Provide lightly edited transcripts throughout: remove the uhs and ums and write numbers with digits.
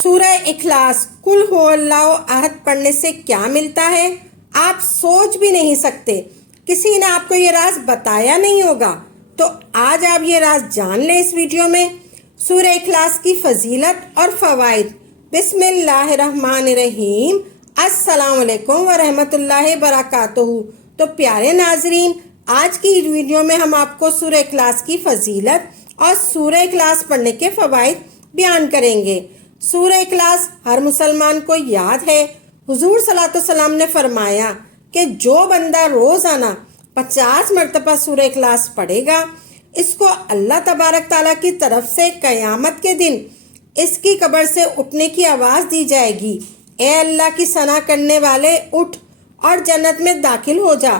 سورہ اخلاص قل هو اللہ احد پڑھنے سے کیا ملتا ہے آپ سوچ بھی نہیں سکتے۔ کسی نے آپ کو یہ راز بتایا نہیں ہوگا، تو آج آپ یہ راز جان لیں اس ویڈیو میں۔ سورہ اخلاص کی فضیلت اور فوائد۔ بسم اللہ الرحمن الرحیم۔ السلام علیکم ورحمۃ اللہ وبرکاتہ۔ تو پیارے ناظرین، آج کی ویڈیو میں ہم آپ کو سورہ اخلاص کی فضیلت اور سورہ اخلاص پڑھنے کے فوائد بیان کریں گے۔ سورہ اخلاص ہر مسلمان کو یاد ہے۔ حضور صلی اللہ علیہ وسلم نے فرمایا کہ جو بندہ روزانہ 50 مرتبہ سورہ اخلاص پڑھے گا، اس کو اللہ تبارک تعالیٰ کی طرف سے قیامت کے دن اس کی قبر سے اٹھنے کی آواز دی جائے گی، اے اللہ کی ثنا کرنے والے اٹھ اور جنت میں داخل ہو جا۔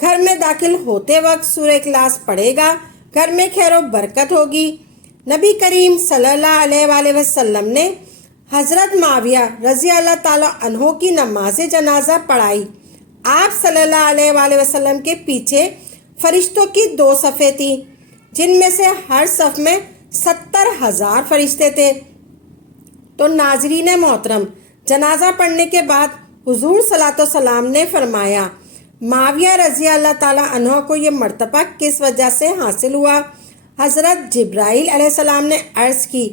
گھر میں داخل ہوتے وقت سورہ اخلاص پڑھے گا، گھر میں خیر و برکت ہوگی۔ نبی کریم صلی اللہ علیہ وآلہ وسلم نے حضرت معاویہ رضی اللہ تعالیٰ عنہ کی نماز جنازہ پڑھائی۔ آپ صلی اللہ علیہ وآلہ وسلم کے پیچھے فرشتوں کی 2 صفیں تھیں، جن میں سے ہر صف میں 70,000 فرشتے تھے۔ تو ناظرین محترم، جنازہ پڑھنے کے بعد حضور صلی اللہ علیہ وسلم نے فرمایا، معاویہ رضی اللہ تعالیٰ عنہ کو یہ مرتبہ کس وجہ سے حاصل ہوا؟ حضرت جبرائیل علیہ السلام نے عرض کی،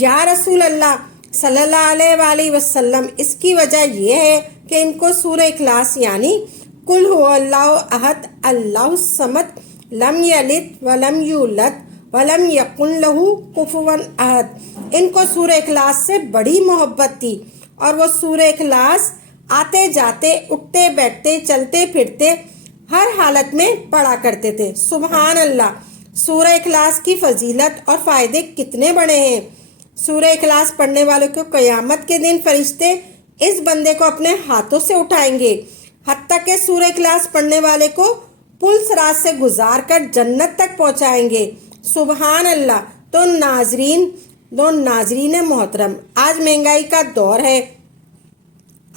یا رسول اللہ صلی اللہ علیہ وآلہ وسلم، اس کی وجہ یہ ہے کہ ان کو سورہ اخلاص یعنی قل هو اللہ احد اللہ الصمد لم یلد ولم یولد ولم یکن لہ کفوا احد، ان کو سورہ اخلاص سے بڑی محبت تھی، اور وہ سورہ اخلاص آتے جاتے، اٹھتے بیٹھتے، چلتے پھرتے ہر حالت میں پڑھا کرتے تھے۔ سبحان اللہ! سورہ اخلاص کی فضیلت اور فائدے کتنے بڑے ہیں۔ سورہ اخلاص پڑھنے والوں کو قیامت کے دن فرشتے اس بندے کو اپنے ہاتھوں سے اٹھائیں گے، حتیٰ کہ سورہ اخلاص پڑھنے والے کو پل صراط سے گزار کر جنت تک پہنچائیں گے۔ سبحان اللہ! تو ناظرین محترم، آج مہنگائی کا دور ہے،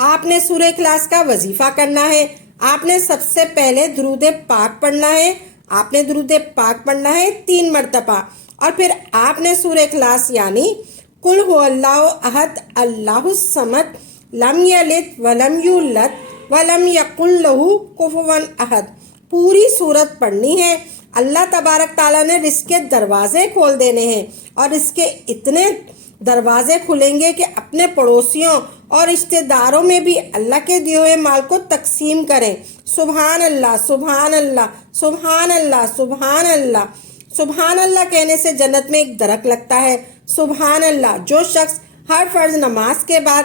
آپ نے سورہ اخلاص کا وظیفہ کرنا ہے۔ آپ نے سب سے پہلے درود پاک پڑھنا ہے۔ آپ نے درود پاک پڑھنا ہے 3 مرتبہ، اور پھر آپ نے سورہ اخلاص یعنی قل هو اللہ احد اللہ الصمد لم یلد ولم یولد ولم یکن لہ کفوا احد پوری سورت پڑھنی ہے۔ اللہ تبارک تعالیٰ نے رزق کے دروازے کھول دینے ہیں، اور اس کے اتنے دروازے کھلیں گے کہ اپنے پڑوسیوں اور رشتہ داروں میں بھی اللہ کے دیے ہوئے مال کو تقسیم کریں۔ سبحان اللہ! سبحان اللہ! سبحان اللہ! سبحان اللہ! سبحان اللہ کہنے سے جنت میں ایک درخت لگتا ہے۔ سبحان اللہ! جو شخص ہر فرض نماز کے بعد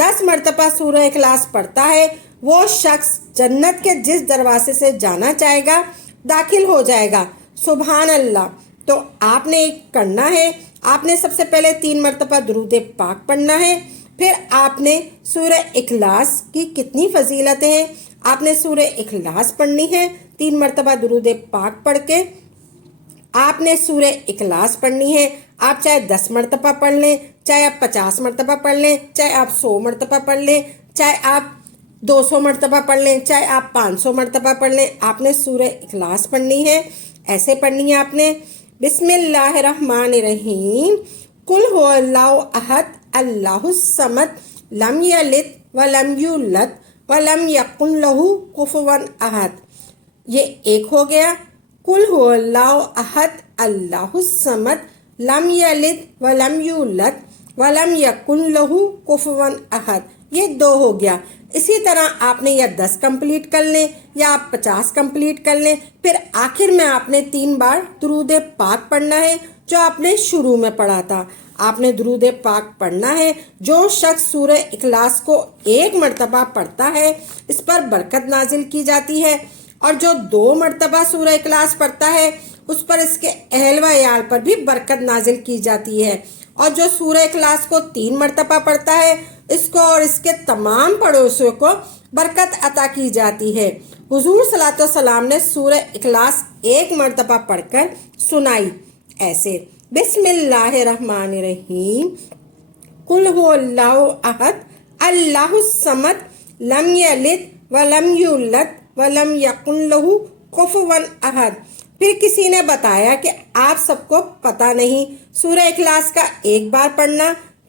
10 مرتبہ سورہ اخلاص پڑھتا ہے، وہ شخص جنت کے جس دروازے سے جانا چاہے گا داخل ہو جائے گا۔ سبحان اللہ! تو آپ نے کرنا ہے، آپ نے سب سے پہلے 3 مرتبہ درود پاک پڑھنا ہے، پھر آپ نے سورہ اخلاص کی کتنی فضیلتیں ہیں، آپ نے سورہ اخلاص پڑھنی ہے 3 مرتبہ درود پاک پڑھ کے، آپ نے سورہ اخلاص پڑھنی ہے۔ آپ چاہے 10 مرتبہ پڑھ لیں، چاہے آپ 50 مرتبہ پڑھ لیں، چاہے آپ 100 مرتبہ پڑھ لیں، چاہے آپ 200 مرتبہ پڑھ لیں، چاہے آپ 500 مرتبہ پڑھ لیں، آپ نے سورہ اخلاص پڑھنی ہے۔ ایسے پڑھنی ہے آپ نے، بسم اللہ الرحمن الرحیم، قل هو اللہ احد اللہ الصمد لم یلد ولم یولد ولم یکن لہ کفوا احد۔ یہ ایک ہو گیا، قل هو اللہ احد اللہ الصمد لم یلد ولم یولد ولم یکن لہ کفوا احد، یہ 2 ہو گیا۔ اسی طرح آپ نے یا 10 کمپلیٹ کر لیں یا آپ 50 کمپلیٹ کر لیں، پھر آخر میں آپ نے 3 بار درود پاک پڑھنا ہے جو آپ نے شروع میں پڑھا تھا۔ آپ نے درود پاک پڑھنا ہے۔ جو شخص سورہ اخلاص کو 1 مرتبہ پڑھتا ہے، اس پر برکت نازل کی جاتی ہے، اور جو 2 مرتبہ سورہ اخلاص پڑھتا ہے، اس پر اس کے اہل و عیال پر بھی برکت نازل کی جاتی ہے، اور جو سورہ اخلاص کو 3 مرتبہ پڑھتا ہے، اس کو اور اس کے تمام پڑوسیوں کو برکت عطا کی جاتی ہے۔ حضور صلی اللہ علیہ وسلم نے سورہ اخلاص 1 مرتبہ پڑھ کر سنائی ایسے، بسم اللہ الرحمن الرحیم، قل هو اللہ احد اللہ الصمد لم یلد ولم یولد ولم یکن لہ کفوا احد۔ پھر کسی نے بتایا کہ آپ سب کو پتہ نہیں، سورہ اخلاص کا 1 بار پڑھنا